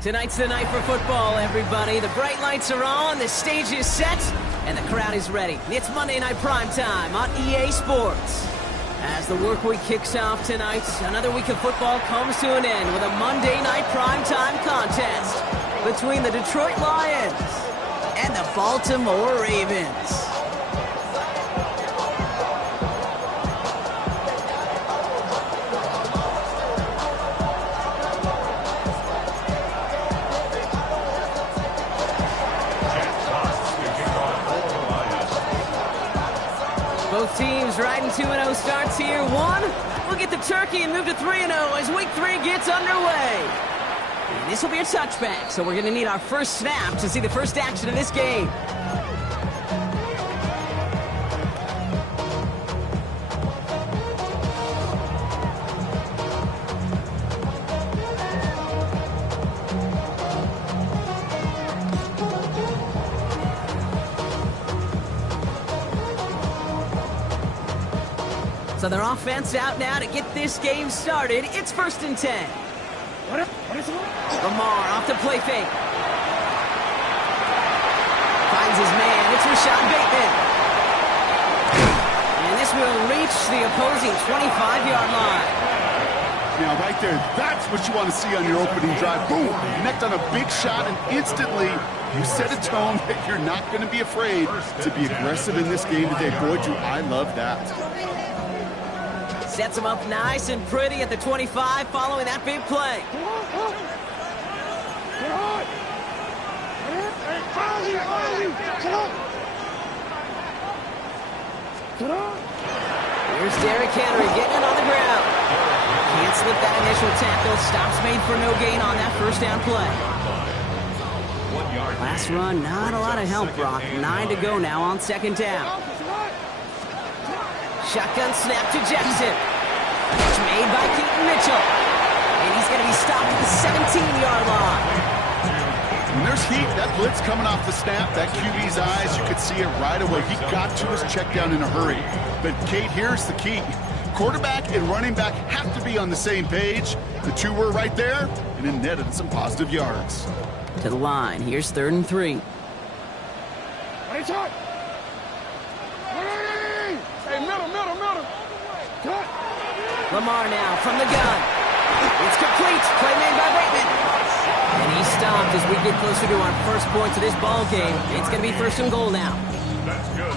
Tonight's the night for football, everybody. The bright lights are on, the stage is set, and the crowd is ready. It's Monday Night Primetime on EA Sports. As the work week kicks off tonight, another week of football comes to an end with a Monday Night Primetime contest between the Detroit Lions and the Baltimore Ravens. Both teams riding 2-0 starts here. We'll get the turkey and move to 3-0 as week 3 gets underway. And this will be a touchback, so we're going to need our first snap to see the first action of this game. So their offense out now to get this game started. It's 1st and 10. Lamar off the play fake. Finds his man. It's Rashad Bateman. And this will reach the opposing 25-yard line. Now, right there, that's what you want to see on your opening drive. Boom! Connect on a big shot, and instantly you set a tone that you're not going to be afraid to be aggressive in this game today. Boy, do I love that. Sets him up nice and pretty at the 25 following that big play. Here's Derrick Henry getting it on the ground. Can't slip that initial tackle. Stops made for no gain on that first down play. Last run, not a lot of help, Brock. 9 to go now on 2nd down. Shotgun snap to Jackson. Catch made by Keaton Mitchell. And he's going to be stopped at the 17-yard line. When there's heat, that blitz coming off the snap, that QB's eyes, you could see it right away. He got to his check down in a hurry. But, Kate, here's the key. Quarterback and running back have to be on the same page. The two were right there, and it netted some positive yards. To the line. Here's 3rd and 3. Lamar now from the gun. It's complete. Play made by Bateman. And he's stopped as we get closer to our first points of this ball game. It's going to be 1st and goal now.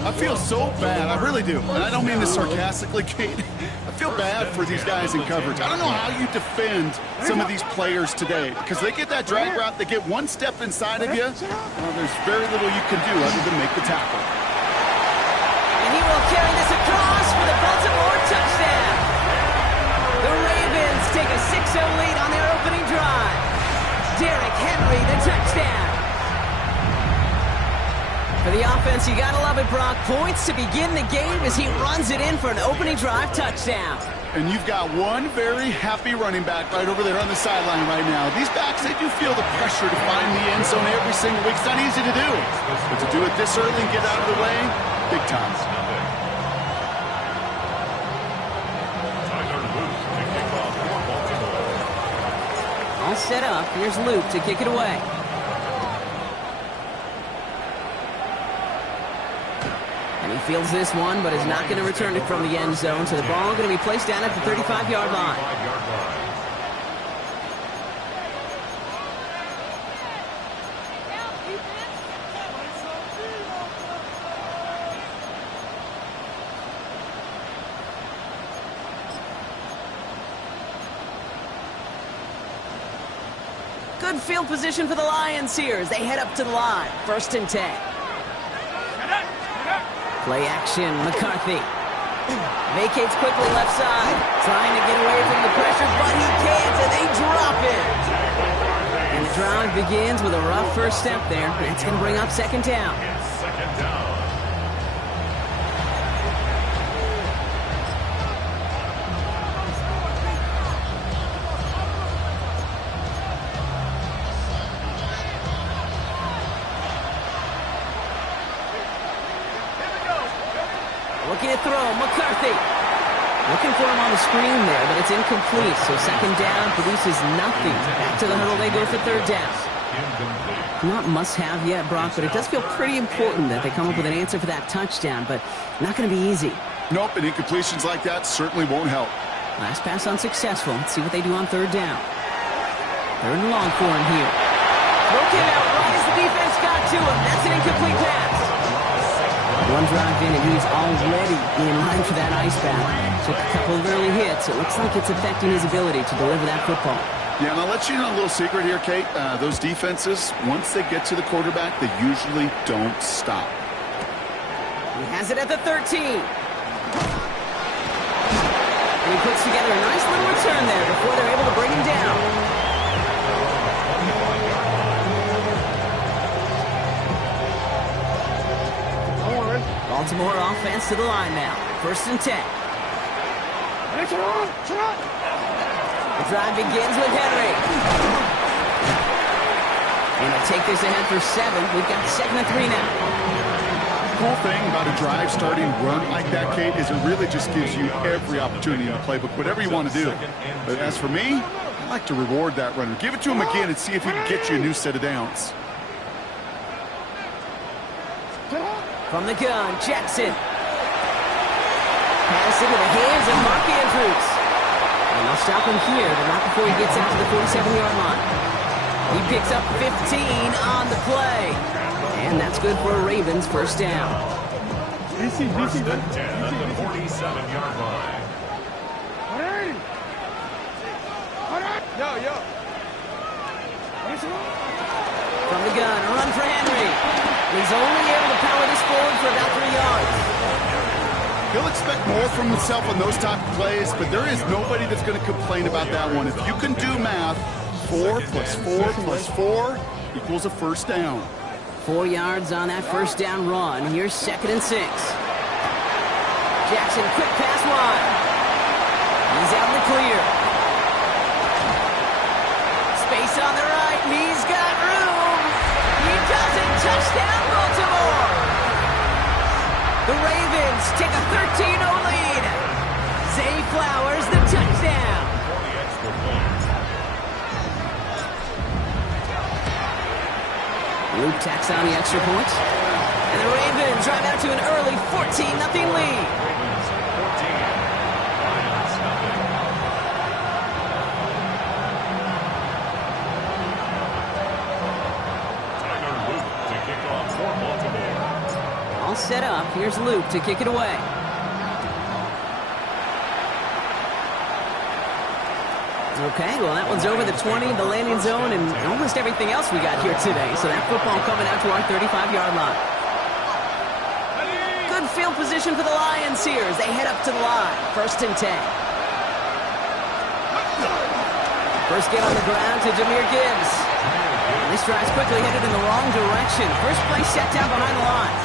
I feel so bad. I really do. And I don't mean this sarcastically, Kate. I feel bad for these guys in coverage. I don't know how you defend some of these players today because they get that drag route, they get one step inside of you. Well, there's very little you can do other than make the tackle. And he will carry this across for the Baltimore touchdown. The Ravens take a 6-0 lead on their opening drive. Derrick Henry, the touchdown. For the offense, you gotta love it, Brock. Points to begin the game as he runs it in for an opening drive touchdown. And you've got one very happy running back right over there on the sideline right now. These backs, they do feel the pressure to find the end zone every single week. It's not easy to do. But to do it this early and get out of the way, big time. All set up. Here's Luke to kick it away. And he fields this one, but is not going to return it from the end zone. So the ball going to be placed down at the 35-yard line. Good field position for the Lions here as they head up to the line. 1st and 10. Play action, McCarthy. Vacates quickly left side. Trying to get away from the pressure, but he can't, and they drop it. And the drive begins with a rough first step there. That's going to bring up 2nd down. Looking to throw, McCarthy. Looking for him on the screen there, but it's incomplete. So second down produces nothing. Back to the huddle they go for third down. Not must-have yet, Brock, but it does feel pretty important that they come up with an answer for that touchdown, but not going to be easy. Nope, and incompletions like that certainly won't help. Last pass unsuccessful. Let's see what they do on third down. Third and long for him here. Broken out right as the defense got to him. That's an incomplete pass. One drive in, and he's already in line for that ice bath. Took a couple of early hits. It looks like it's affecting his ability to deliver that football. Yeah, and I'll let you know a little secret here, Kate. Those defenses, once they get to the quarterback, they usually don't stop. He has it at the 13. And he puts together a nice little return there before they're able to bring him down. Baltimore offense to the line now. 1st and 10. The drive begins with Henry. And they'll take this ahead for 7. We've got 2nd and 3 now. Cool thing about a drive starting run like that, Kate, is it really just gives you every opportunity in the playbook, whatever you want to do. But as for me, I like to reward that runner. Give it to him again and see if he can get you a new set of downs. From the gun, Jackson. Pass into the hands of Mark Andrews. And they'll stop him here, but not before he gets out to the 47-yard line. He picks up 15 on the play. And that's good for a Ravens first down. First and 10 at the 47-yard line. From the gun, a run for Henry. He's only able to power this forward for about 3 yards. He'll expect more from himself on those type of plays, but there is nobody that's going to complain about that one. If you can do math, 4 plus 4 plus 4 equals a first down. 4 yards on that first down run. Here's 2nd and 6. Jackson, quick pass wide. He's out in the clear. Space on the right. He's got room. He does it. Touchdown, Baltimore. The Ravens take a 13-0 lead. Zay Flowers, the touchdown. Luke tacks on the extra point. And the Ravens drive out to an early 14-0 lead. All set up. Here's Luke to kick it away. Okay, well, that one's over the 20, the landing zone, and almost everything else we got here today. So that football coming out to our 35-yard line. Good field position for the Lions here as they head up to the line. 1st and 10. First get on the ground to Jahmyr Gibbs. And this drive's quickly headed in the wrong direction. First play set down behind the line.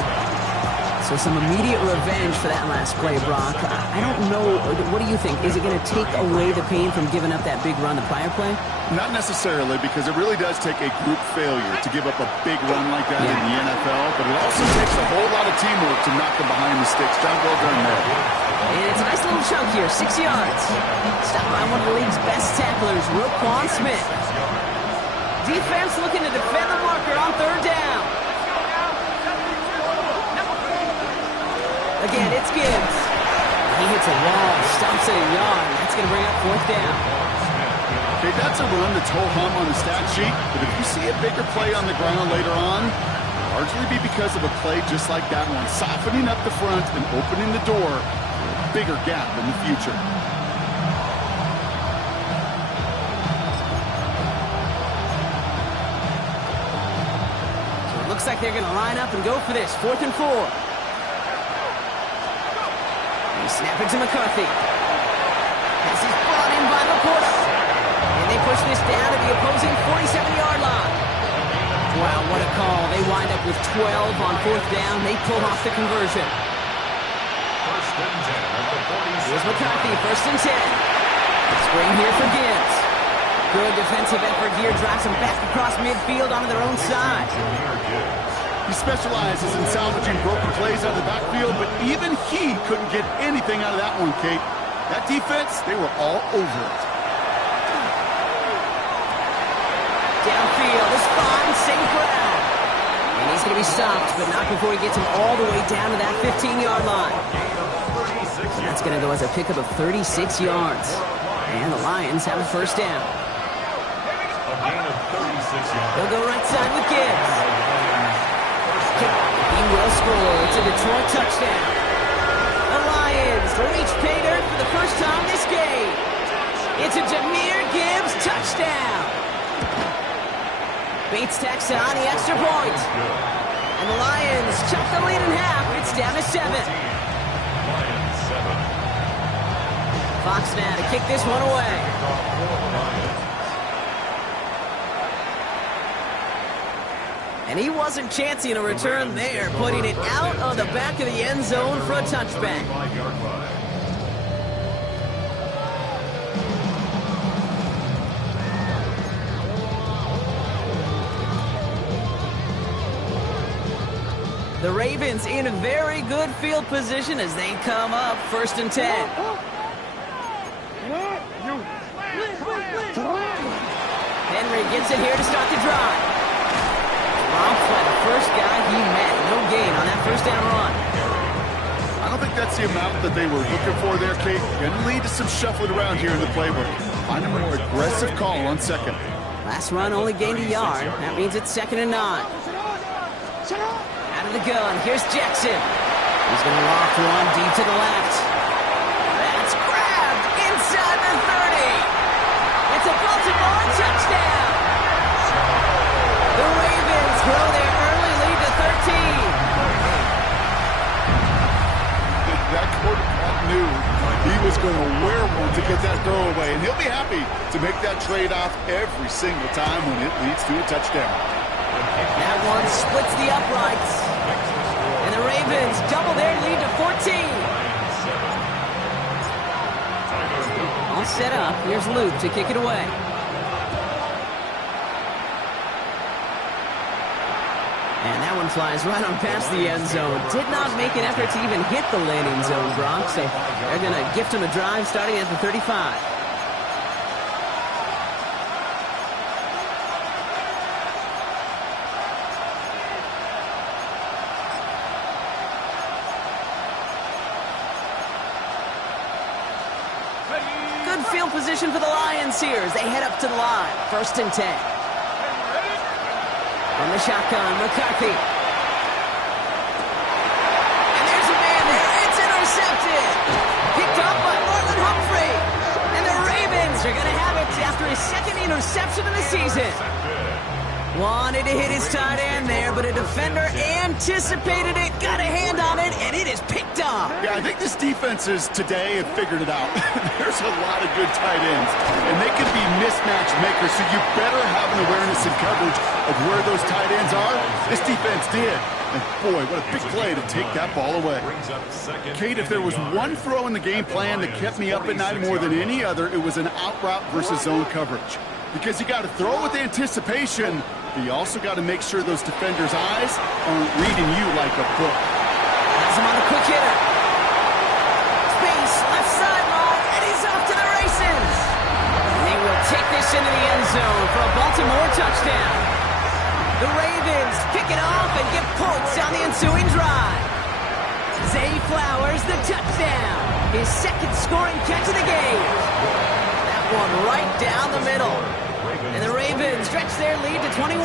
So some immediate revenge for that last play, Brock. I don't know. What do you think? Is it going to take away the pain from giving up that big run the prior play? Not necessarily, because it really does take a group failure to give up a big run like that in the NFL, but it also takes a whole lot of teamwork to knock them behind the sticks. John, well done there. And it's a nice little chunk here, 6 yards. Stopped by one of the league's best tacklers, Roquan Smith. Defense looking to defend the marker on third down. Again, it's Gibbs. He hits a wall, stops at a yard. That's going to bring up 4th down. Okay, that's a run that's ho-hum on the stat sheet, but if you see a bigger play on the ground later on, it'll largely be because of a play just like that one, softening up the front and opening the door for a bigger gap in the future. So it looks like they're going to line up and go for this. 4th and 4. Snap it to McCarthy. Pass is brought in by Laporta. And they push this down to the opposing 47-yard line. Wow, what a call. They wind up with 12 on 4th down. They pull off the conversion. First and 10 at the 47. Here's McCarthy, 1st and 10. Screen here for Gibbs. Good defensive effort here. Drives them back across midfield onto their own side. He specializes in salvaging broken plays out of the backfield, but even he couldn't get anything out of that one, Kate. That defense, they were all over it. Downfield is fine, safe ground. And he's going to be stopped, but not before he gets him all the way down to that 15-yard line. That's going to go as a pickup of 36 yards. And the Lions have a first down. They'll go right side with Gibbs. He will score. It's a Detroit touchdown. The Lions reach pay dirt for the first time this game. It's a Jahmyr Gibbs touchdown. Bates tacks on the extra point. And the Lions chop the lead in half. It's down to 7. Fox now to kick this one away. And he wasn't chancing a return there, putting it out of the back of the end zone for a touchback. The Ravens in a very good field position as they come up 1st and 10. Henry gets it here to start the drive. Off by the first guy he met. No gain on that first down run. I don't think that's the amount that they were looking for there, Kate. Going to lead to some shuffling around here in the playbook. Find a more aggressive call on second. Last run only gained a yard. That means it's 2nd and 9. Out of the gun. Here's Jackson. He's going to loft one deep to the left. That's grabbed inside the 30. It's a Baltimore touchdown. The Ravens grow their early lead to 13. That quarterback knew he was going to wear one to get that throw away, and he'll be happy to make that trade-off every single time when it leads to a touchdown. That one splits the uprights. And the Ravens double their lead to 14. All set up. Here's Luke to kick it away. And that one flies right on past the end zone. Did not make an effort to even hit the landing zone, Brock. So they're going to gift him a drive starting at the 35. Good field position for the Lions here as they head up to the line. 1st and 10. From the shotgun, McCarthy. And there's a man there. It's intercepted. Picked up by Marlon Humphrey. And the Ravens are going to have it after his 2nd interception of the season. Wanted to hit his tight end there, but a defender anticipated it, got a hand on it, and it is picked up. Yeah, I think this defenses today have figured it out. There's a lot of good tight ends, and they can be mismatch makers, so you better have an awareness and coverage of where those tight ends are. This defense did. And boy, what a big play to take that ball away. Kate, if there was one throw in the game plan that kept me up at night more than any other, it was an out route versus zone coverage. Because you got to throw with anticipation, but you also got to make sure those defenders' eyes aren't reading you like a book. Has him on a quick hitter. Space, left sideline, and he's off to the races. And they will take this into the end zone for a Baltimore touchdown. The Ravens pick it off and get points on the ensuing drive. Zay Flowers, the touchdown. His 2nd scoring catch of the game. That one right down the middle. And the Ravens stretch their lead to 21.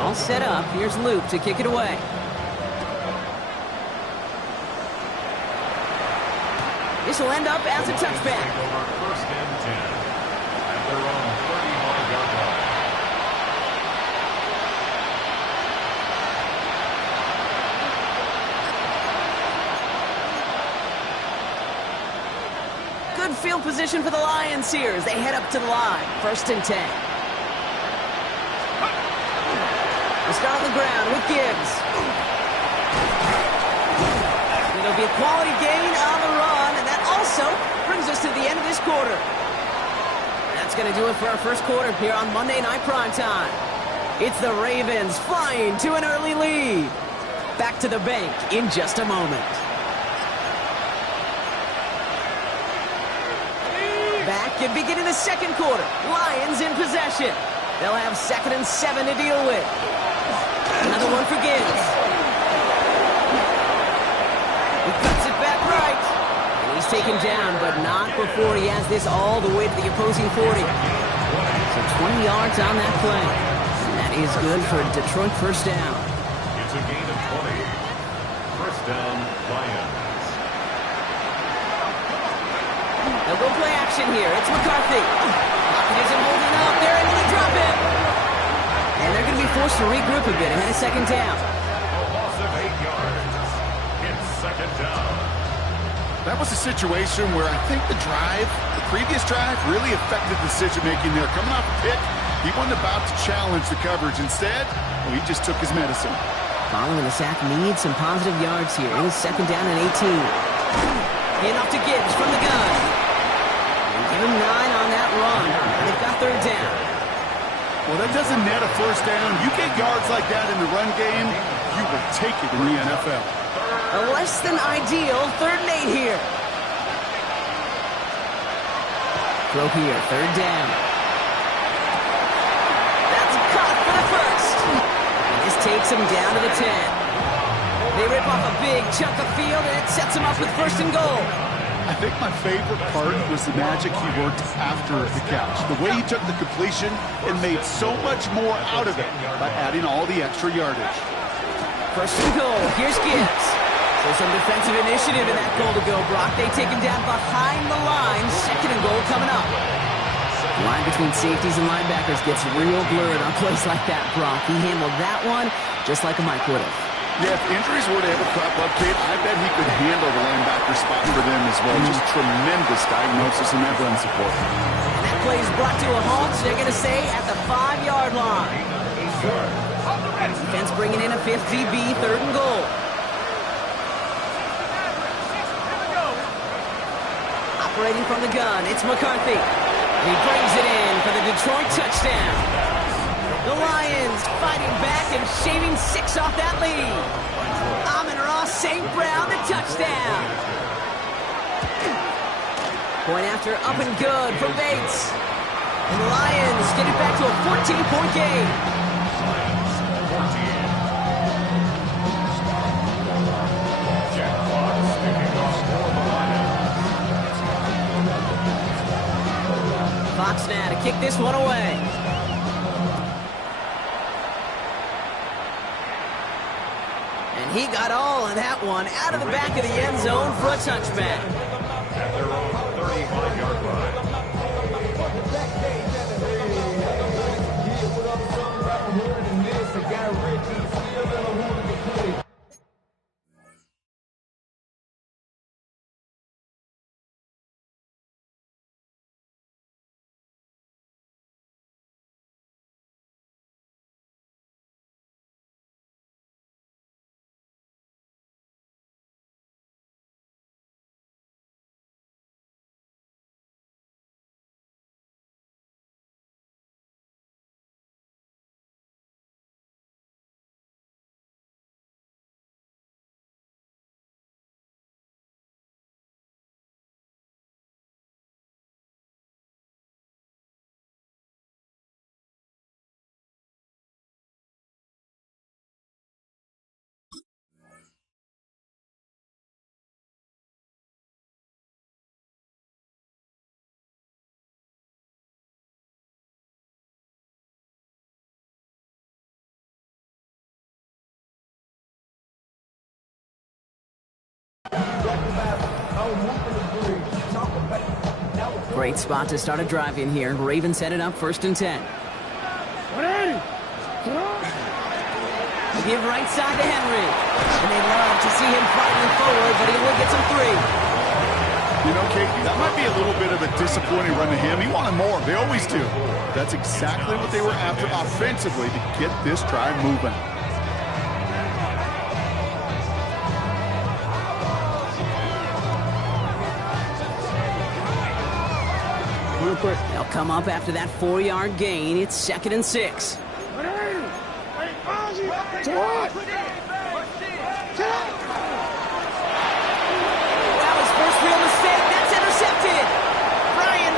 All set up. Here's Luke to kick it away. This will end up as a touchback. 1st and 10. At their own 35-yard line. Good field position for the Lions here as they head up to the line. 1st and 10. We'll start on the ground with Gibbs. It'll be a quality gain on the run, and that also brings us to the end of this quarter. That's going to do it for our first quarter here on Monday Night Primetime. It's the Ravens flying to an early lead. Back to the bank in just a moment. back and beginning the second quarter. Lions in possession. They'll have 2nd and 7 to deal with. Another one for Gibbs. He cuts it back right. And he's taken down, but not before he has this all the way to the opposing 40. So 20 yards on that play. And that is good for a Detroit first down. It's a gain of 20. First down, Lions. They'll go play action here. It's McCarthy. Lockett isn't holding up. They're able to drop him. And they're going to be forced to regroup a bit ahead of second down. A loss of 8 yards. It's second down. That was a situation where I think the previous drive, really affected decision-making there. Coming off a pick, he wasn't about to challenge the coverage. Instead, he just took his medicine. Following the sack needs some positive yards here. It is second down and 18. Hand off to Gibbs from the gun. And give him 9 on that run. And they've got third down. Well, that doesn't net a first down. You get yards like that in the run game, you will take it in the NFL. A less than ideal 3rd and 8 here. Throw here, third down. That's caught for the first. And this takes him down to the 10. They rip off a big chunk of field, and it sets him up with 1st and goal. I think my favorite part was the magic he worked after the catch. The way he took the completion and made so much more out of it by adding all the extra yardage. 1st and goal. Here's Gibbs. So some defensive initiative in that goal to go, Brock. They take him down behind the line. 2nd and goal coming up. The line between safeties and linebackers gets real blurred on plays like that, Brock. He handled that one just like a Mike would have. Yeah, if injuries were to ever crop up, Kate, I bet he could handle the linebacker spot for them as well. Just tremendous diagnosis in that run support. And that play is brought to a halt, so they're going to say at the 5-yard line. Defense bringing in a 5th DB, 3rd and goal. Operating from the gun, it's McCarthy. And he brings it in for the Detroit touchdown. The Lions fighting back and shaving 6 off that lead. Amon-Ra St. Brown, the touchdown. Point after up and good from Bates. And the Lions get it back to a 14-point game. Fox now to kick this one away. And he got all of that one out of the back of the end zone for a touchback. At their own 35-yard line. Great spot to start a drive in here. Ravens headed up 1st and 10. They give right side to Henry. And they love to see him fighting forward, but he only gets him 3. You know, Kate, that might be a little bit of a disappointing run to him. He wanted more. They always do. That's exactly what they were after offensively to get this drive moving. They'll come up after that 4-yard gain. It's 2nd and 6. Wow, his first real mistake. That's intercepted. Brian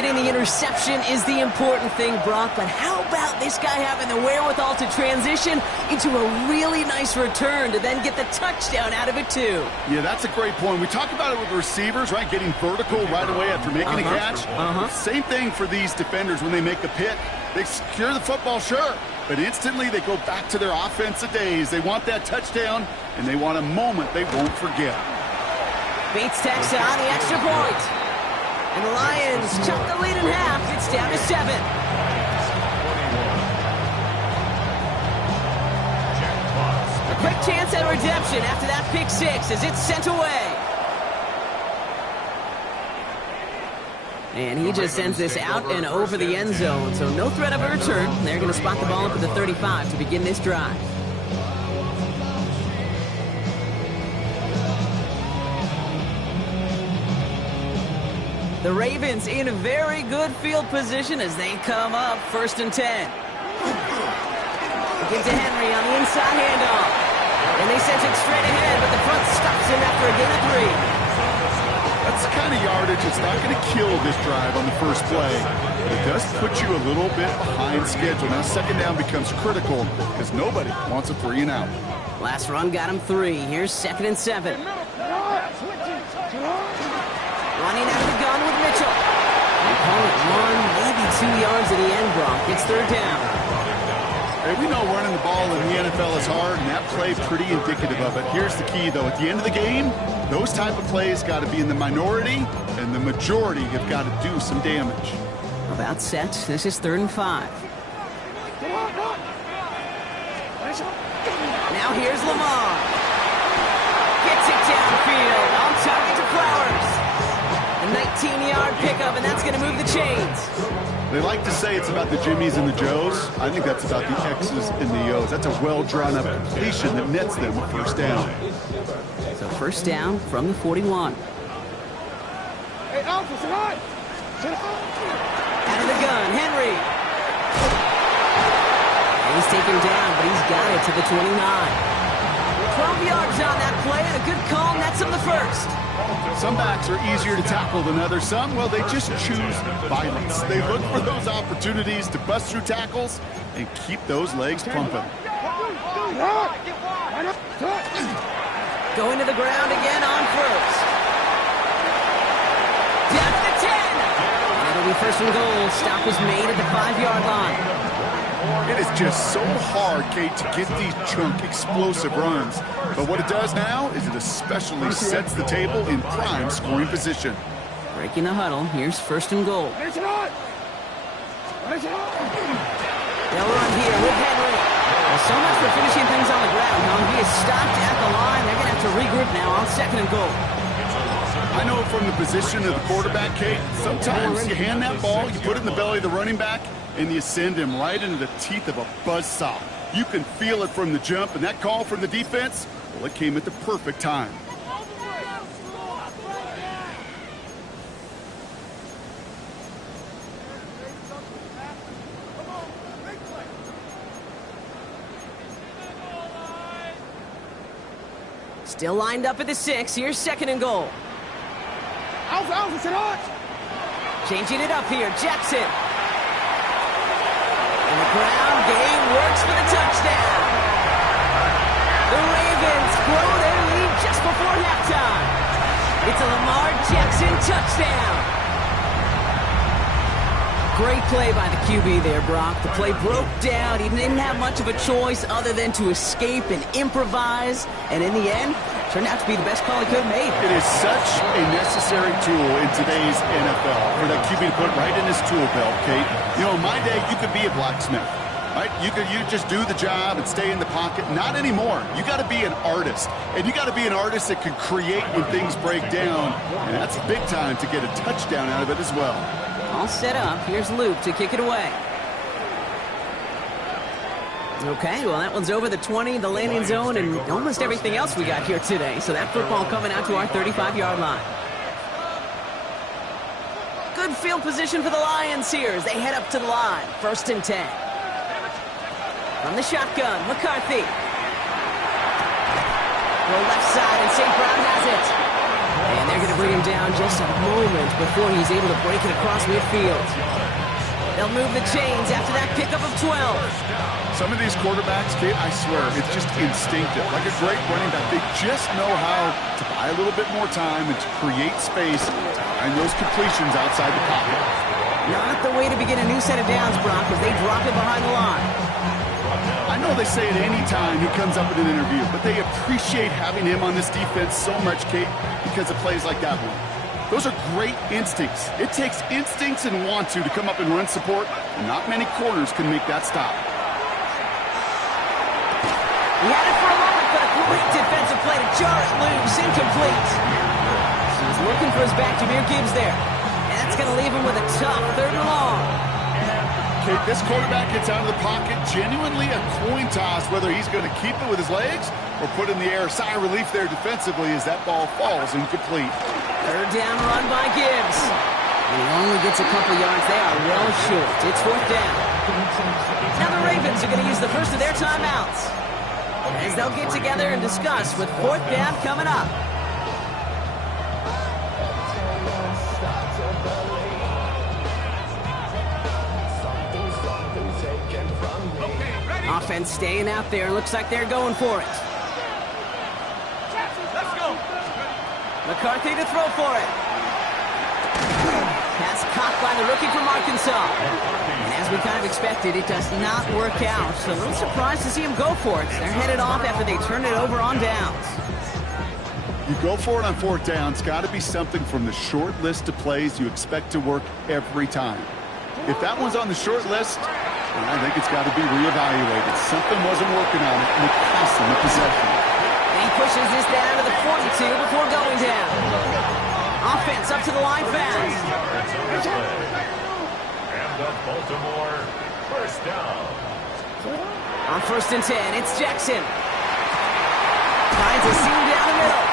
getting the interception is the important thing, Brock, but how about this guy having the wherewithal to transition into a really nice return to then get the touchdown out of it, too? Yeah, that's a great point. We talk about it with receivers, right? Getting vertical right away after making a catch. Same thing for these defenders when they make a pick. They secure the football, sure, but instantly they go back to their offensive days. They want that touchdown, and they want a moment they won't forget. Bates tacks on the extra point. And the Lions chop the lead in half. It's down to 7. A quick chance at redemption after that pick 6 as it's sent away. And he just sends this out and over the end zone, so no threat of a return. They're going to spot the ball up at the 35 to begin this drive. The Ravens in a very good field position as they come up 1st and 10. Give to Henry on the inside handoff. And they send it straight ahead, but the front stops him after a gain of 3. That's the kind of yardage that's not going to kill this drive on the first play. But it does put you a little bit behind schedule. Now second down becomes critical because nobody wants a 3 and out. Last run got him 3. Here's 2nd and 7. Running out of the gun with Mitchell. They call it 1, maybe 2 yards at the end, Brock. It's 3rd down. Hey, we know running the ball in the NFL is hard, and that play pretty indicative of it. Here's the key, though. At the end of the game, those type of plays got to be in the minority, and the majority have got to do some damage. About set. This is 3rd and 5. Now here's Lamar. Gets it downfield. On target to Flowers. A 19-yard pickup, and that's going to move the chains. They like to say it's about the Jimmies and the Joes. I think that's about the X's and the O's. That's a well-drawn-up completion that nets them a 1st down. So 1st down from the 41. Hey, Alpha, sit on! Out of the gun, Henry. And he's taken down, but he's got it to the 29. 12 yards on that play, and a good call nets him the 1st. Some backs are easier to tackle than others. Some, well, they just choose violence. They look for those opportunities to bust through tackles and keep those legs pumping. Going to the ground again on 1st. Down to the 10. It'll be 1st and goal. Stop is made at the 5-yard line. It is just so hard, Kate, to get these chunk, explosive runs. But what it does now is it especially sets the table in prime scoring position. Breaking the huddle. Here's 1st and goal. They'll run here with Henry. Well, so much for finishing things on the ground, huh? He is stopped at the line. They're going to have to regroup now on 2nd and goal. I know from the position of the quarterback, Kate, sometimes you hand that ball, you put it in the belly of the running back, and you send him right into the teeth of a buzzsaw. You can feel it from the jump, and that call from the defense, well, it came at the perfect time. Still lined up at the 6. Here's 2nd and goal. Alpha, sit on! Changing it up here. Jackson. And the ground game works for the touchdown. The Ravens grow their lead just before halftime. It's a Lamar Jackson touchdown. Great play by the QB there, Brock. The play broke down. He didn't have much of a choice other than to escape and improvise. And in the end, turned out to be the best call he could have made. It is such a necessary tool in today's NFL for that QB to put right in his tool belt, Kate. You know, in my day, you could be a blacksmith, right? You just do the job and stay in the pocket. Not anymore. You got to be an artist. And you got to be an artist that can create when things break down. And that's big time to get a touchdown out of it as well. All set up. Here's Luke to kick it away. Okay, well, that one's over the 20, the landing zone, and almost everything else we got here today. So that football coming out to our 35-yard line. Good field position for the Lions here as they head up to the line. 1st and 10. From the shotgun, McCarthy. Go left side, and St. Brown has it. And they're They're going to bring him down just a moment before he's able to break it across midfield. They'll move the chains after that pickup of 12. Some of these quarterbacks, Kate, I swear, it's just instinctive. Like a great running back, they just know how to buy a little bit more time and to create space and those completions outside the pocket. Not the way to begin a new set of downs, Brock, as they drop it behind the line. I know they say it any time he comes up in an interview, but they appreciate having him on this defense so much, Kate, because of plays like that one. Those are great instincts. It takes instincts and want to come up and run support, and not many corners can make that stop. He had it for a moment, but a great defensive play to jar it loose, incomplete. So he's looking for his back to Jameer Gibbs there. And that's going to leave him with a tough 3rd and long. Kate, this quarterback gets out of the pocket, genuinely a coin toss, whether he's going to keep it with his legs or put in the air. Sigh of relief there defensively as that ball falls incomplete. 3rd down run by Gibbs. And he only gets a couple yards. They are well short. It's 4th down. Now the Ravens are going to use the first of their timeouts, as they'll get together and discuss with 4th down coming up. Offense staying out there. Looks like they're going for it. Let's go. McCarthy to throw for it. Pass caught by the rookie from Arkansas. And as we kind of expected, it does not work out. So a little surprised to see him go for it. They're headed off after they turn it over on downs. You go for it on 4th down. It's got to be something from the short list of plays you expect to work every time. If that one's on the short list, well, I think it's got to be reevaluated. Something wasn't working on it, and it cost him the possession. And he pushes this down to the 42 before going down. Offense up to the line fast. And the Baltimore 1st down. On 1st and 10, it's Jackson. Finds a seam down the middle.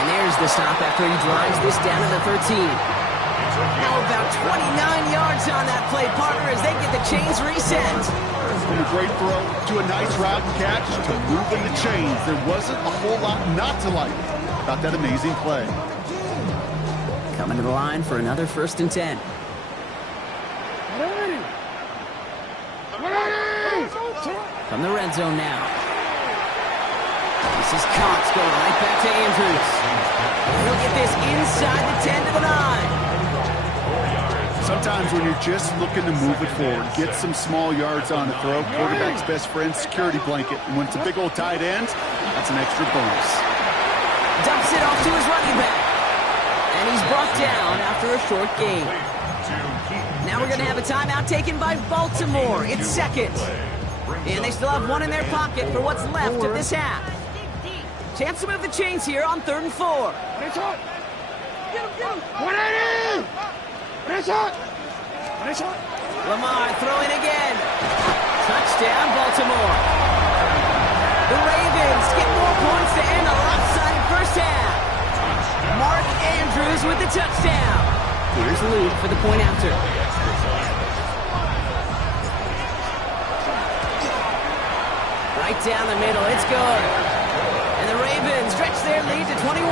And there's the stop after he drives this down to the 13. Now about 29 yards on that play, partner, as they get the chains reset. From a great throw to a nice route and catch to moving the chains. There wasn't a whole lot not to like about that amazing play. Coming to the line for another 1st and 10. From the red zone now. This is Cox going right back to Andrews. He'll get this inside the 10 to the 9. Sometimes when you're just looking to move it forward, get some small yards on a throw, quarterback's best friend, security blanket. And when it's a big old tight end, that's an extra bonus. Dumps it off to his running back. And he's brought down after a short gain. Now we're going to have a timeout taken by Baltimore. It's 2nd. And they still have one in their pocket for what's left of this half. Chance to move the chains here on 3rd and 4. Lamar throwing again. Touchdown, Baltimore. The Ravens get more points to end a lopsided 1st half. Mark Andrews with the touchdown. Here's Luke for the point after. Right down the middle, it's good. And the Ravens stretch their lead to 21.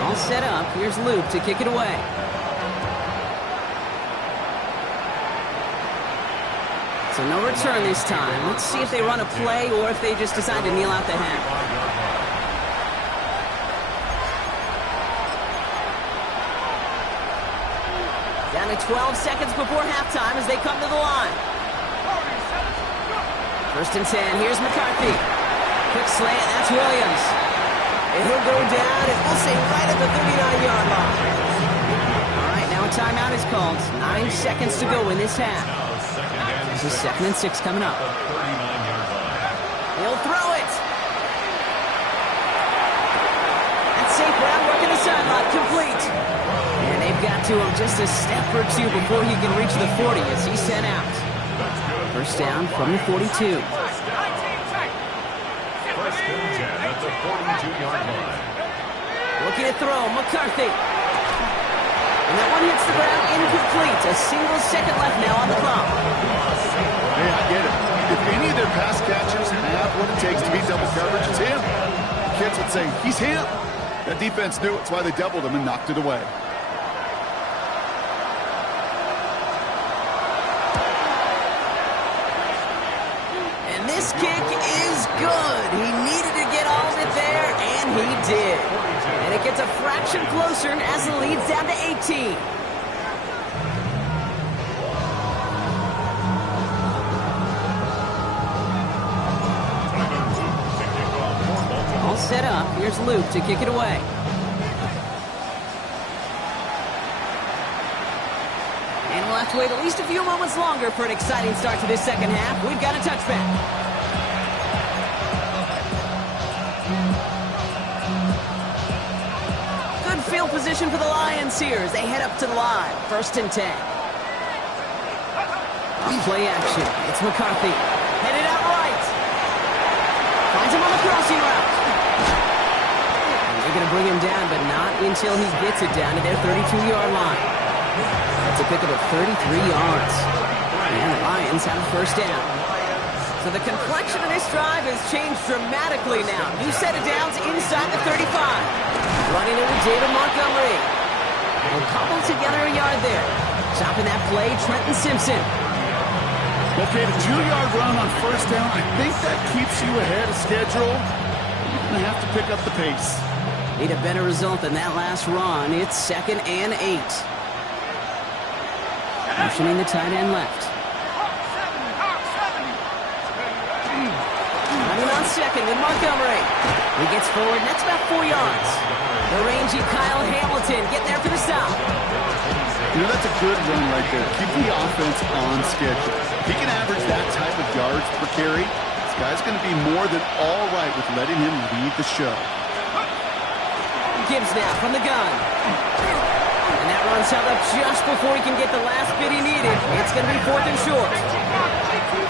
All set up. Here's Luke to kick it away. So no return this time. Let's see if they run a play or if they just decide to kneel out the half. Down to 12 seconds before halftime as they come to the line. 1st and 10. Here's McCarthy. Quick slant. That's Williams. And he'll go down, and we'll say right at the 39-yard line. All right, now a timeout is called. 9 seconds to go in this half. This is 2nd and 6 coming up. He'll throw it. That's St. Brown working the sideline, complete. And they've got to him just a step or two before he can reach the 40 as he's sent out. 1st down from the 42. The 42-yard line. Looking to throw, McCarthy. And that one hits the ground incomplete. A single second left now on the clock. Hey, I get it. If any of their pass catchers have what it takes to beat double coverage. It's him. Kids would say, he's him. That defense knew it's why they doubled him and knocked it away. And this kick is good. He needed to get all of it there, and he did. And it gets a fraction closer as the lead's down to 18. All set up. Here's Luke to kick it away. And we'll have to wait at least a few moments longer for an exciting start to this second half. We've got a touchback. Good field position for the Lions here as they head up to the line. 1st and 10. On play action, it's McCarthy. Headed out right. Finds him on the crossing route. And they're going to bring him down, but not until he gets it down to their 32-yard line. That's a pickup of 33 yards. And the Lions have a 1st down. So the complexion of this drive has changed dramatically now. New set of downs inside the 35. Running it with David Montgomery. They'll cobble together a yard there. Stopping that play, Trenton Simpson. Okay, the 2-yard run on 1st down, I think that keeps you ahead of schedule. You're going to have to pick up the pace. Need a better result than that last run. It's 2nd and 8. Motioning the tight end left. Running on 2nd with Montgomery. He gets forward, and that's about 4 yards. The rangy Kyle Hamilton getting there for the stop. You know, that's a good run right there. Keep the offense on schedule. He can average that type of yards per carry. This guy's going to be more than all right with letting him lead the show. Gibbs now from the gun. And that run's held up just before he can get the last bit he needed. It's going to be 4th and short.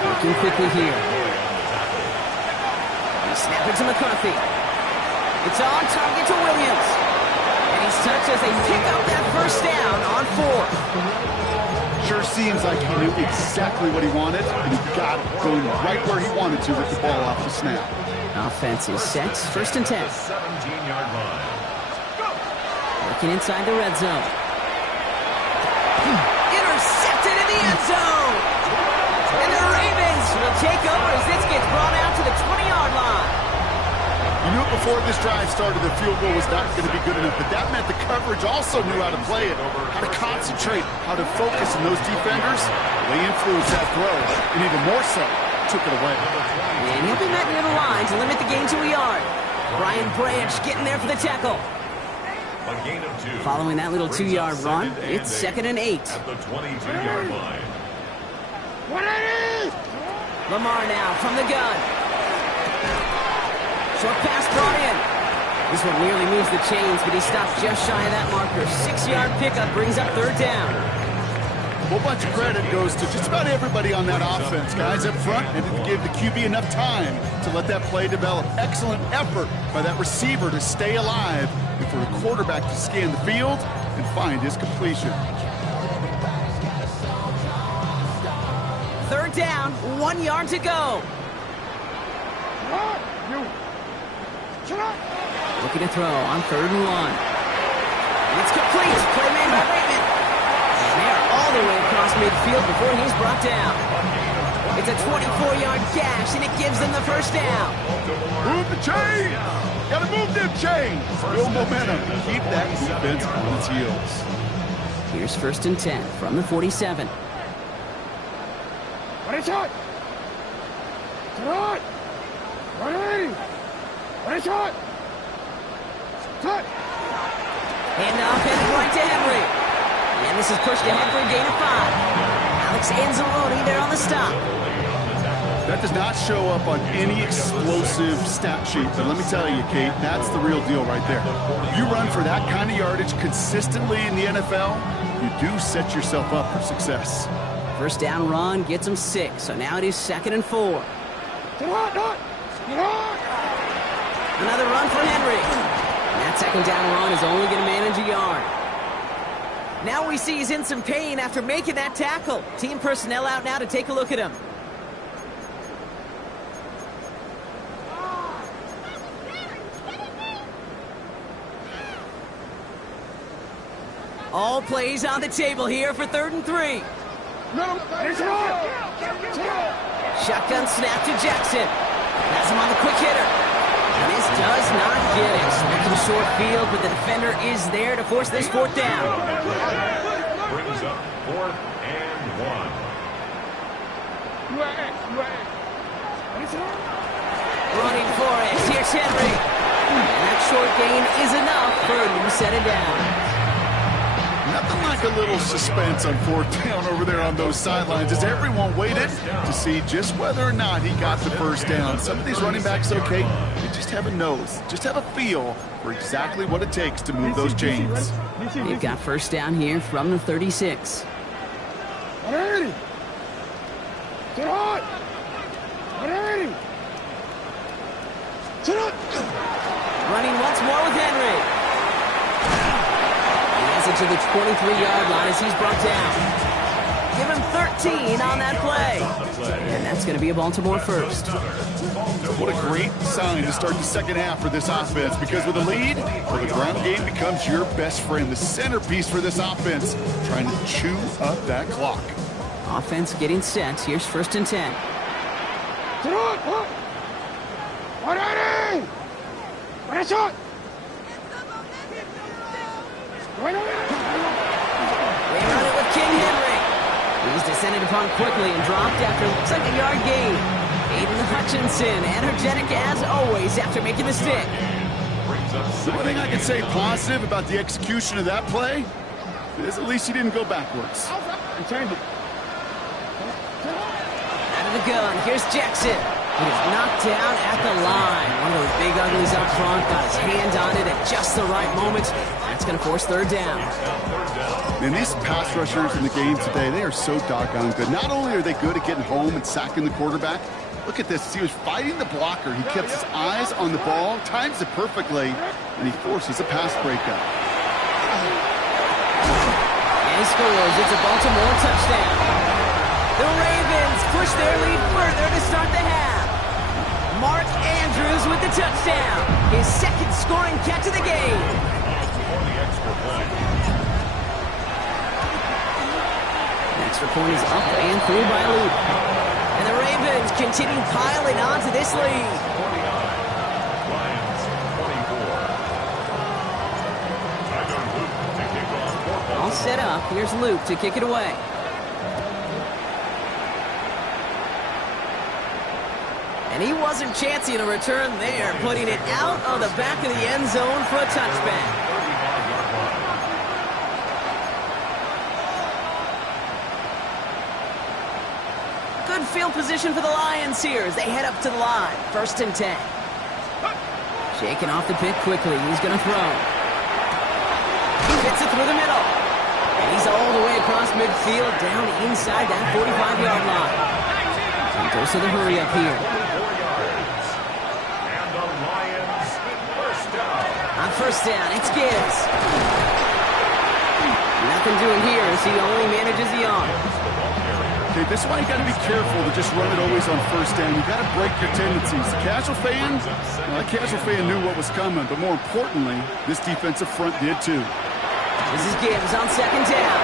Working quickly here. Snap it to McCarthy. It's on target to Williams. And he's touched as they pick up that 1st down on 4. Sure seems like he knew exactly what he wanted, and he got it going right where he wanted to with the ball off the snap. Offense is set. 1st and 10. 17-yard line. Working inside the red zone. Intercepted in the end zone. And the Ravens will take over as this gets brought out to the 20-yard line. You knew it before this drive started, the field goal was not going to be good enough, but that meant the coverage also knew how to play it, how to concentrate, how to focus, and those defenders, they influenced that throw, and even more so, took it away. And he'll be met near the line to limit the gain to a yard. Brian Branch getting there for the tackle. A gain of 2. Following that little 2-yard run, it's 2nd and 8. At the 22-yard line. 180! Lamar now from the gun. Short pass brought in. This one nearly moves the chains, but he stops just shy of that marker. 6-yard pickup brings up 3rd down. A whole bunch of credit goes to just about everybody on that offense. Guys up front, and didn't give the QB enough time to let that play develop. Excellent effort by that receiver to stay alive and for the quarterback to scan the field and find his completion. 3rd down, 1 yard to go. Looking to throw on 3rd and 1. And it's complete. Play made by Bateman. And they are all the way across midfield before he's brought down. It's a 24-yard gash, and it gives them the 1st down. Move the chain! Gotta move them chains! Build momentum. Keep that defense on its heels. Here's 1st and 10 from the 47. What is shot? Shot! 180! What is shot? Shot! Handoff headed right to Henry. And this is pushed ahead for a gain of 5. Alex Anzalone there on the stop. That does not show up on any explosive stat sheet, but let me tell you, Kate, that's the real deal right there. You run for that kind of yardage consistently in the NFL, you do set yourself up for success. 1st down run gets him 6, so now it is 2nd and 4. Another run for Henry. And that 2nd down run is only going to manage a yard. Now we see he's in some pain after making that tackle. Team personnel out now to take a look at him. All plays on the table here for 3rd and 3. Shotgun snap to Jackson. Has him on the quick hitter. And this does not get it. Making short field, but the defender is there to force this 4th down. Brings up 4th and 1. Running for it. Here's Henry. And that short gain is enough for a new set of downs. Nothing like a little suspense on 4th down over there on those sidelines as everyone waited to see just whether or not he got the 1st down. Some of these running backs, okay, they just have a nose, just have a feel for exactly what it takes to move those chains. They've got 1st down here from the 36. Ready! Sit hot! Ready! Sit up! Running once more with Henry. He has it to the 23-yard line as he's brought down. Give him 13 on that play. And that's going to be a Baltimore 1st. What a great sign to start the 2nd half for this offense, because with a lead, well, the ground game becomes your best friend, the centerpiece for this offense, trying to chew up that clock. Offense getting set. Here's 1st and 10. Sit up! Ready! Ready, shot! They run it with King Henry. He's descended upon quickly and dropped after looks like a yard gain. Aiden Hutchinson, energetic as always after making the stick. The one thing I can say positive about the execution of that play is at least he didn't go backwards. Change it. Out of the gun, here's Jackson. He is knocked down at the line. One of those big uglies up front, got his hand on it at just the right moment. That's going to force 3rd down. And these pass rushers in the game today, they are so doggone good. Not only are they good at getting home and sacking the quarterback, look at this. He was fighting the blocker. He kept his eyes on the ball, times it perfectly, and he forces a pass breakup. And he scores. It's a Baltimore touchdown. The Ravens push their lead further to start the half. Mark Andrews with the touchdown. His 2nd scoring catch of the game. Extra point is up and through by Luke. And the Ravens continue piling on to this lead. 49. Lions 24. All set up. Here's Luke to kick it away. And he wasn't chancing a return there, putting it out of the back of the end zone for a touchback. Good field position for the Lions here as they head up to the line. 1st and 10. Shaking off the pick quickly. He's going to throw. He hits it through the middle. And he's all the way across midfield, down inside that 45-yard line. He goes to the hurry up here. On 1st down, it's Gibbs. Nothing doing here as he only manages the arm. Okay, this is why you got to be careful to just run it always on 1st down. You got to break your tendencies. The casual fan knew what was coming, but more importantly, this defensive front did too. This is Gibbs on 2nd down.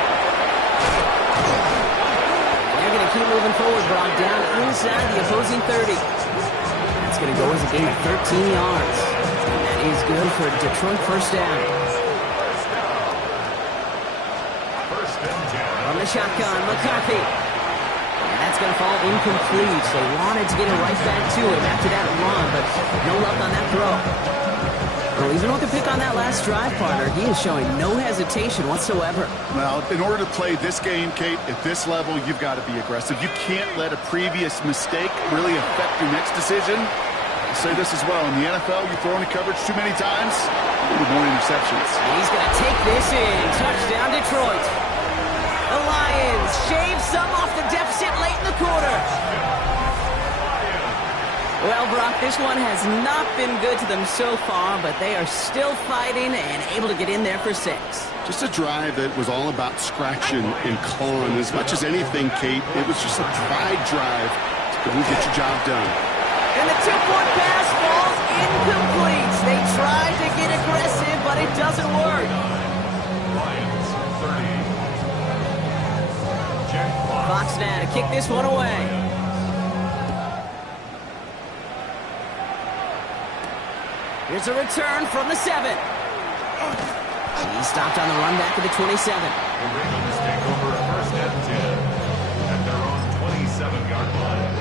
They're going to keep moving forward, brought down inside the opposing 30. That's going to go as a gain of 13 yards. And that is good for a Detroit 1st down. From the shotgun, McCarthy. And that's going to fall incomplete. They wanted to get it right back to him after that run, but no luck on that throw. Well, even with the pick on that last drive, partner, he is showing no hesitation whatsoever. Well, in order to play this game, Kate, at this level, you've got to be aggressive. You can't let a previous mistake really affect your next decision. I'll say this as well. In the NFL, you throw into coverage too many times, with more interceptions. And he's going to take this in. Touchdown, Detroit. The Lions shave some off the deficit late in the quarter. Well, Brock, this one has not been good to them so far, but they are still fighting and able to get in there for 6. Just a drive that was all about scratching and clawing. As much as anything, Kate, it was just a pride drive to go and get your job done. And the 2-point pass falls incomplete. They tried to get aggressive, but it doesn't work. Lions 30. box now to kick this one away. Here's a return from the 7. He stopped on the run back to the 27. The Ravens take over first and 10 at their own 27-yard line.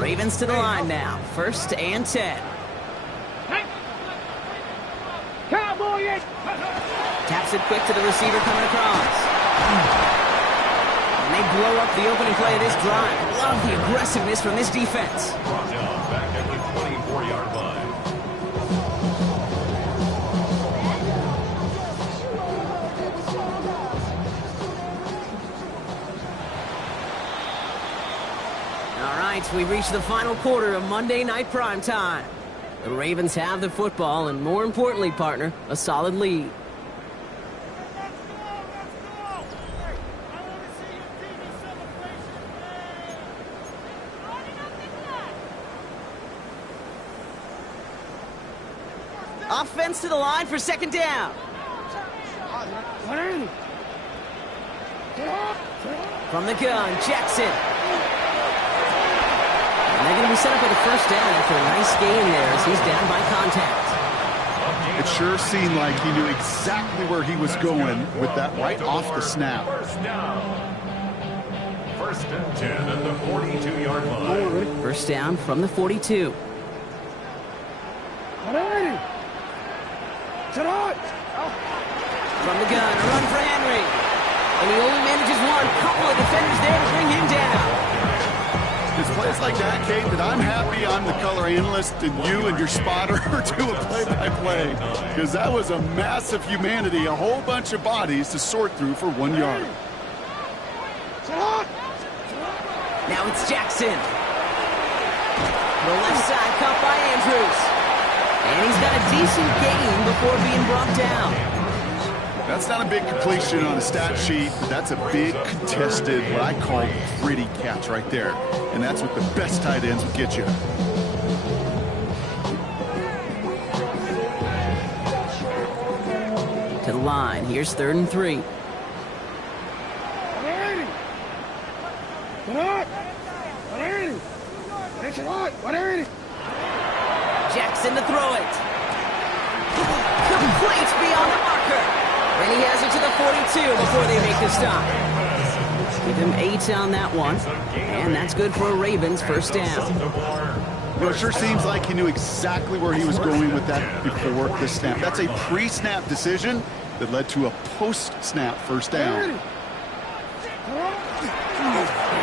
Ravens to the line now. First and 10. Cowboy! Taps it quick to the receiver coming across. And they blow up the opening play of this drive. Love the aggressiveness from this defense. Brought down back at the 24-yard line. All right, we reach the final quarter of Monday Night Primetime. The Ravens have the football and, more importantly, partner, a solid lead. Offense to the line for second down. From the gun, Jackson. And they're going to be set up with a first down after a nice gain there as he's down by contact. It sure seemed like he knew exactly where he was going with that right off the snap. First down. First and 10 at the 42-yard line. First down from the 42. From the gun, a run for Henry. And he only manages one. Couple of defenders there to bring him down. It's plays like that, Kate, that I'm happy I'm the color analyst and you and your spotter are doing play-by-play. Because that was a massive humanity, a whole bunch of bodies to sort through for 1 yard. Now it's Jackson. The left side caught by Andrews. And he's got a decent gain before being brought down. That's not a big completion on a stat sheet, but that's a big contested, what I call gritty catch right there. And that's what the best tight ends will get you. To the line. Here's 3rd and 3. Jackson to throw it. Complete beyond the marker. And he has it to the 42 before they make the stop. Give him 8 on that one. And that's good for a Ravens first down. Well, it sure seems like he knew exactly where he was going with that before the snap. That's a pre-snap decision that led to a post-snap first down. And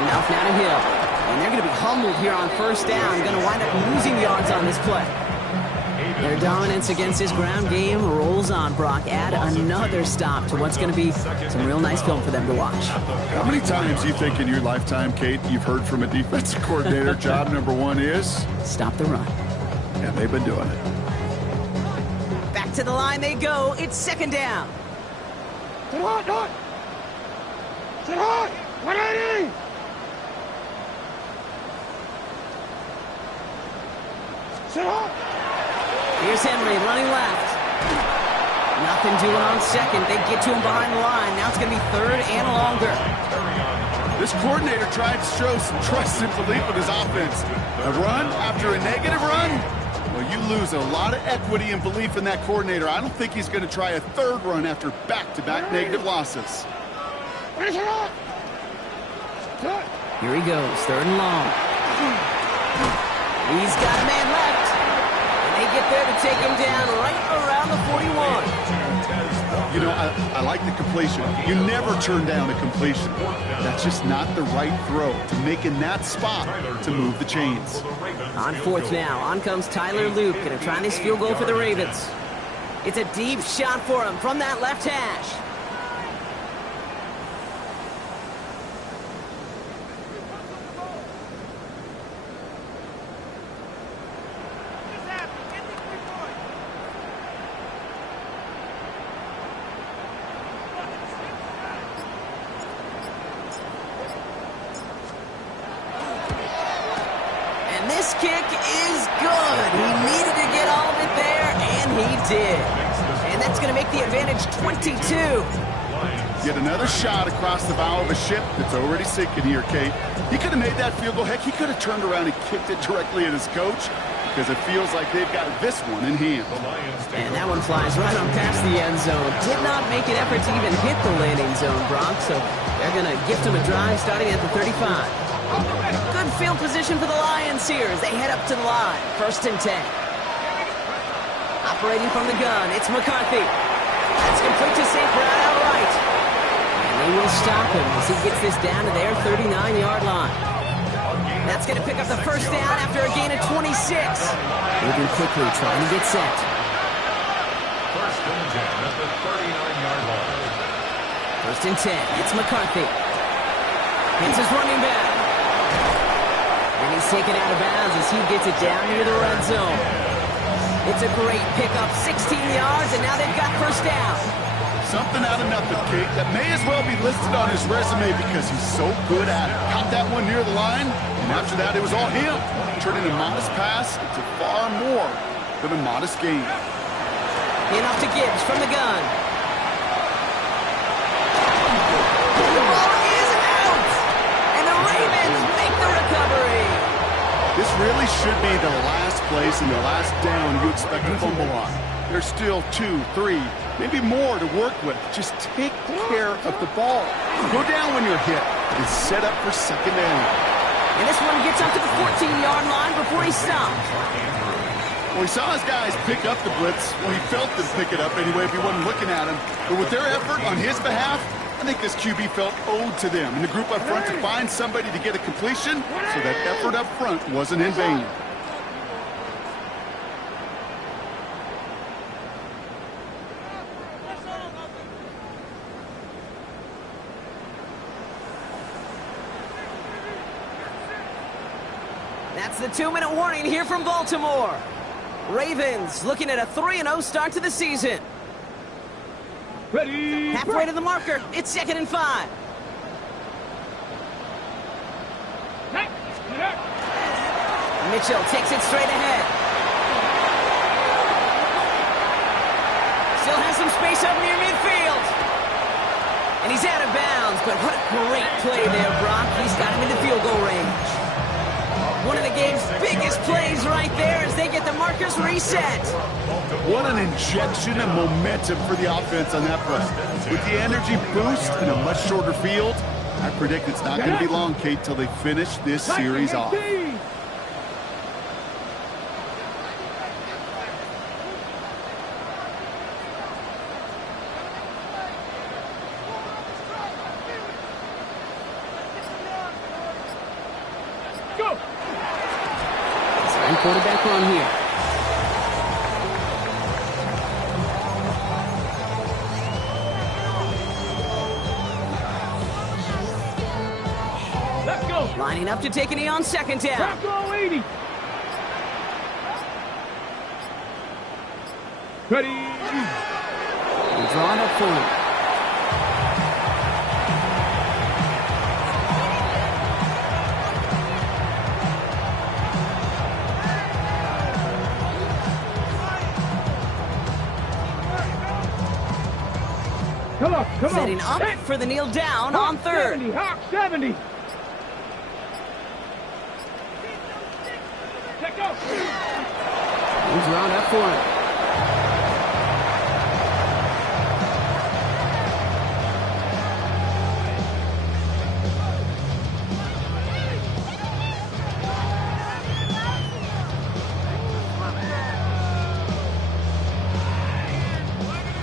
now to Hill. And they're going to be humbled here on first down. Going to wind up losing yards on this play. Their dominance against this ground game rolls on, Brock. Add another stop to what's going to be some real nice film for them to watch. How many times do you think in your lifetime, Kate, you've heard from a defensive coordinator, job number 1 is? Stop the run. And they've been doing it. Back to the line they go. It's second down. Sit hot! 180! Sit hot! Here's Henry running left. Nothing doing on second. They get to him behind the line. Now it's going to be 3rd and longer. This coordinator tried to show some trust and belief in his offense. A run after a negative run? Well, you lose a lot of equity and belief in that coordinator. I don't think he's going to try a 3rd run after back-to-back negative losses. Here he goes, 3rd and long. He's got a man left. They get there to take him down right around the 41. You know, I like the completion. You never turn down a completion. That's just not the right throw to make in that spot to move the chains. On 4th now, on comes Tyler Luke, going to try this field goal for the Ravens. It's a deep shot for him from that left hash. This kick is good. He needed to get all of it there, and he did. And that's going to make the advantage 22. Yet another shot across the bow of a ship that's already sinking here, Kate. He could have made that field goal. Heck, he could have turned around and kicked it directly at his coach, because it feels like they've got this one in hand. And that one flies right on past the end zone. Did not make an effort to even hit the landing zone, Brock, so they're going to gift him a drive starting at the 35. Good field position for the Lions here as they head up to the line. 1st and 10. Operating from the gun, it's McCarthy. That's complete to St. Brown outright. And they will stop him as he gets this down to their 39-yard line. That's going to pick up the 1st down after a gain of 26. Moving quickly, trying to get set. 1st and 10 at the 39-yard line. 1st and 10, it's McCarthy. Hits his running back. And he's taken out of bounds as he gets it down near the red zone. It's a great pickup, 16 yards, and now they've got 1st down. Something out of nothing, Kate, that may as well be listed on his resume because he's so good at it. Caught that one near the line, and after that, it was all him. Turning a modest pass into far more than a modest gain. In off to Gibbs from the gun. The ball is out! And the Ravens make the recovery. This really should be the last place and the last down you expect to fumble on. There's still 2, 3, maybe more to work with. Just take care of the ball. Go down when you're hit and set up for 2nd down. And this one gets up to the 14-yard line before he stopped. Well, he saw his guys pick up the blitz. Well, he felt them pick it up anyway if he wasn't looking at him. But with their effort on his behalf, I think this QB felt owed to them and the group up front to find somebody to get a completion, so that effort up front wasn't in vain. That's the 2-minute warning here from Baltimore. Ravens looking at a 3-0 start to the season. Ready. Halfway to the marker. It's 2nd and 5. Mitchell takes it straight ahead. Still has some space up near midfield. And he's out of bounds, but what a great play there, Brock. He's got him into field goal range. One of the game's biggest plays right there as they get the markers reset. What an injection of momentum for the offense on that play. With the energy boost in a much shorter field, I predict it's not going to be long, Kate, till they finish this series off. Go. Starting quarterback on here. Let's go. Lining up to take a knee on 2nd down. Back goal 80. Ready. And drawn up for him. Come on, come Setting on. up for the kneel down on 3rd. 70, Hawk 70. Let go. He's drawn up for him.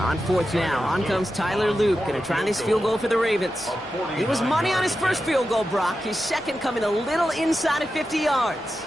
On 4th now, on comes Tyler Luke, going to try this field goal for the Ravens. He was money on his first field goal, Brock. His second coming a little inside of 50 yards.